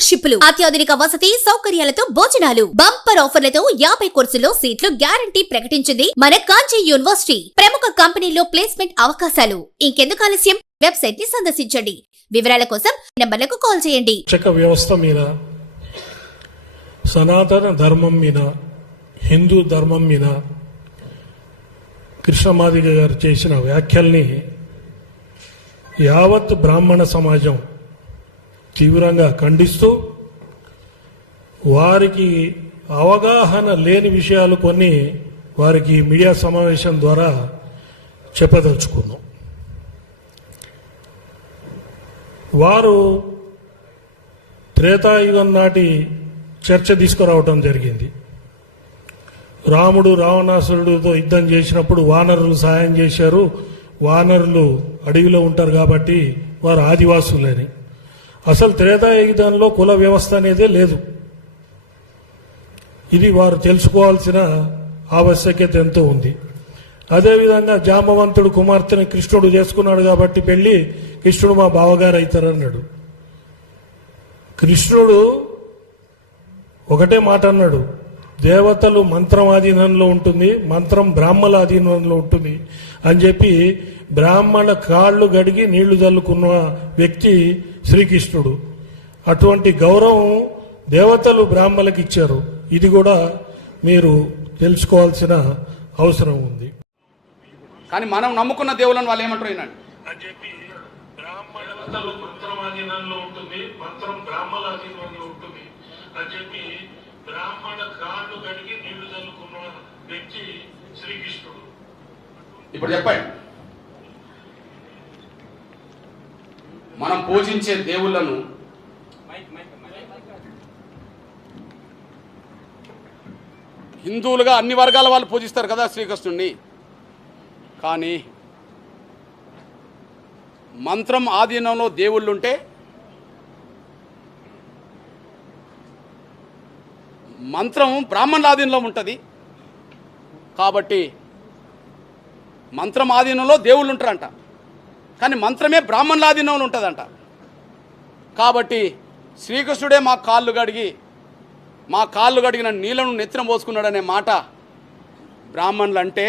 స్కాలర్షిప్లు, అత్యాధునిక వసతి సౌకర్యాలతో భోజనాలు, బంపర్ ఆఫర్లతో 50 కోర్సుల్లో సీట్లు గ్యారంటీ ప్రకటించింది మన కాంచీ యూనివర్సిటీ. ప్రముఖ కంపెనీల్లో ప్లేస్మెంట్ అవకాశాలు. ఇంకెందుకు ఆలస్యం? వెబ్సైట్ ని సందర్శించండి. వివరాల కోసం నంబర్లకు కాల్ చేయండి. వ్యవస్థ మీద, సనాతన ధర్మం మీద, హిందూ ధర్మం మీద కృష్ణమాదిగ గారు చేసిన వ్యాఖ్యల్ని యావత్ బ్రాహ్మణ సమాజం తీవ్రంగా ఖండిస్తూ, వారికి అవగాహన లేని విషయాలు కొన్ని వారికి మీడియా సమావేశం ద్వారా చెప్పదలుచుకున్నాం. వారు త్రేతాయుగం నాటి చర్చ తీసుకురావటం జరిగింది. రాముడు రావణాసురుడితో యుద్ధం చేసినప్పుడు వానరులు సాయం చేశారు. వానరులు అడవిలో ఉంటారు కాబట్టి వారు ఆదివాసులని. అసలు త్రేతాయుగంలో కుల వ్యవస్థ అనేదే లేదు. ఇది వారు తెలుసుకోవాల్సిన ఆవశ్యకత ఎంతో ఉంది. అదేవిధంగా జాంబవంతుడు కుమార్తెని కృష్ణుడు చేసుకున్నాడు కాబట్టి పెళ్లి, కృష్ణుడు మా బావగారు అవుతారన్నాడు. కృష్ణుడు ఒకటే మాట అన్నాడు, దేవతలు మంత్రం ఆధీనంలో ఉంటుంది, మంత్రం బ్రాహ్మణ ఆధీనంలో ఉంటుంది అని చెప్పి బ్రాహ్మణ కాళ్ళు గడిగి నీళ్లు చల్లుకున్న వ్యక్తి శ్రీకృష్ణుడు. అటువంటి గౌరవం దేవతలు బ్రాహ్మణులకు ఇచ్చారు. ఇది కూడా మీరు తెలుసుకోవాల్సిన అవసరం ఉంది. కానీ మనం నమ్ముకున్న దేవులను వాళ్ళు ఏమంటారు అని చెప్పి బ్రాహ్మణులు మంత్రమాధీనంలో ఉంటుంది, మంత్రం బ్రాహ్మణ ఆధీనంలో ఉంటుంది అని చెప్పి బ్రాహ్మణ కాళ్ళు గడిగి నీళ్లు చల్లుకున్న వ్యక్తి శ్రీకృష్ణుడు. ఇప్పుడు చెప్పండి, మనం పూజించే దేవుళ్ళను హిందువులుగా అన్ని వర్గాల వాళ్ళు పూజిస్తారు కదా శ్రీకృష్ణుడిని. కానీ మంత్రం ఆధీనంలో దేవుళ్ళుంటే మంత్రం బ్రాహ్మణుల ఆధీనంలో ఉంటుంది కాబట్టి మంత్రం ఆధీనంలో దేవుళ్ళు ఉంటారంట. కానీ మంత్రమే బ్రాహ్మణుల ఆధీనంలో ఉంటుందంట. కాబట్టి శ్రీకృష్ణుడే మా కాళ్ళు గడిగిన నీళ్లను నెత్తిన పోసుకున్నాడనే మాట బ్రాహ్మణులు అంటే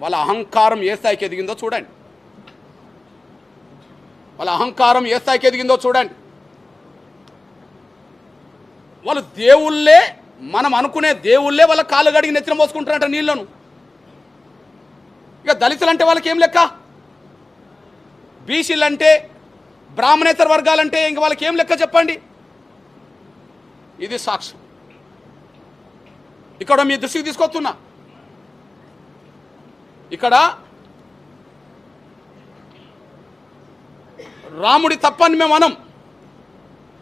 వాళ్ళ అహంకారం ఏ స్థాయికి ఎదిగిందో చూడండి. వాళ్ళ అహంకారం ఏ స్థాయికి ఎదిగిందో చూడండి. వాళ్ళు దేవుళ్ళే, మనం అనుకునే దేవుళ్ళే వాళ్ళ కాళ్ళు గడిగి నెత్తిన పోసుకుంటారంట నీళ్లను. ఇక దళితులు అంటే వాళ్ళకి ఏం లెక్క, బీసీలు అంటే, బ్రాహ్మణేతర వర్గాలంటే ఇంక వాళ్ళకి ఏం లెక్క చెప్పండి. ఇది సాక్ష్యం. ఇక్కడ మీ దృష్టికి తీసుకొస్తున్నా, ఇక్కడ రాముడి తప్పని మేము అనం.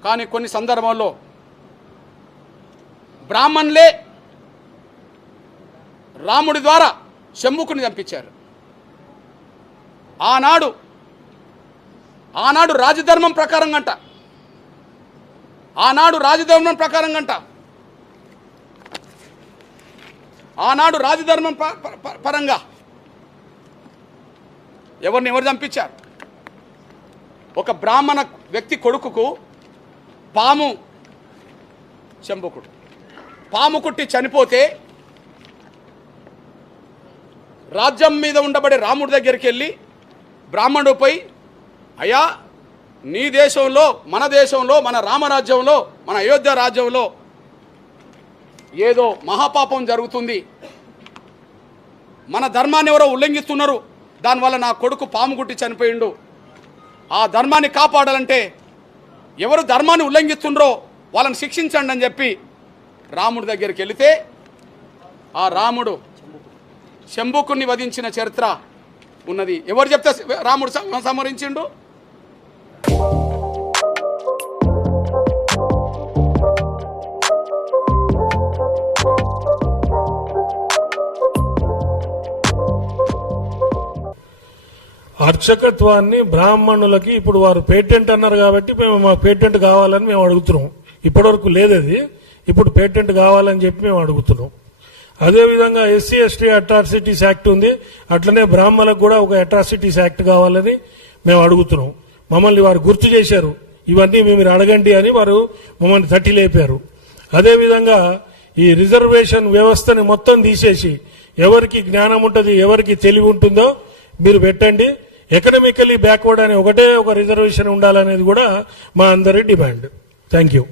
కానీ కొన్ని సందర్భాల్లో బ్రాహ్మణులే రాముడి ద్వారా శంభుకుని చంపించారు. ఆనాడు రాజధర్మం ప్రకారం గంట, ఆనాడు రాజధర్మం పరంగా ఎవరు చంపించారు? ఒక బ్రాహ్మణ వ్యక్తి కొడుకుకు శంభుకుడు పాము కుట్టి చనిపోతే రాజ్యం మీద ఉండబడే రాముడి దగ్గరికి వెళ్ళి బ్రాహ్మణుడు పోయి, అయ్యా నీ దేశంలో, మన దేశంలో, మన రామరాజ్యంలో, మన అయోధ్య రాజ్యంలో ఏదో మహాపాపం జరుగుతుంది, మన ధర్మాన్ని ఎవరో ఉల్లంఘిస్తున్నారు, దానివల్ల నా కొడుకు పాము కుట్టి చనిపోయిండు, ఆ ధర్మాన్ని కాపాడాలంటే ఎవరు ధర్మాన్ని ఉల్లంఘిస్తుండ్రో వాళ్ళని శిక్షించండి అని చెప్పి రాముడి దగ్గరికి వెళితే ఆ రాముడు శంభుకుని వధించిన చరిత్ర ఉన్నది. ఎవరు చెప్తే రాముడు సంహరించిండు? అర్చకత్వాన్ని బ్రాహ్మణులకి ఇప్పుడు వారు పేటెంట్ అన్నారు కాబట్టి మేము పేటెంట్ కావాలని మేము అడుగుతున్నాం. ఇప్పటివరకు లేదది, ఇప్పుడు పేటెంట్ కావాలని చెప్పి మేము అడుగుతున్నాం. అదేవిధంగా ఎస్సీ ఎస్టీ అట్రాసిటీస్ యాక్ట్ ఉంది, అట్లనే బ్రాహ్మణులకు కూడా ఒక అట్రాసిటీస్ యాక్ట్ కావాలని మేము అడుగుతున్నాం. మమ్మల్ని వారు గుర్తు చేశారు, ఇవన్నీ మీరు అడగండి అని వారు మమ్మల్ని తట్టి లేపారు. అదేవిధంగా ఈ రిజర్వేషన్ వ్యవస్థని మొత్తం తీసేసి ఎవరికి జ్ఞానం ఉంటుంది, ఎవరికి తెలివి ఉంటుందో మీరు పెట్టండి. ఎకనామికలీ బ్యాక్వర్డ్ అనే ఒకటే ఒక రిజర్వేషన్ ఉండాలనేది కూడా మా అందరి డిమాండ్. Thank you.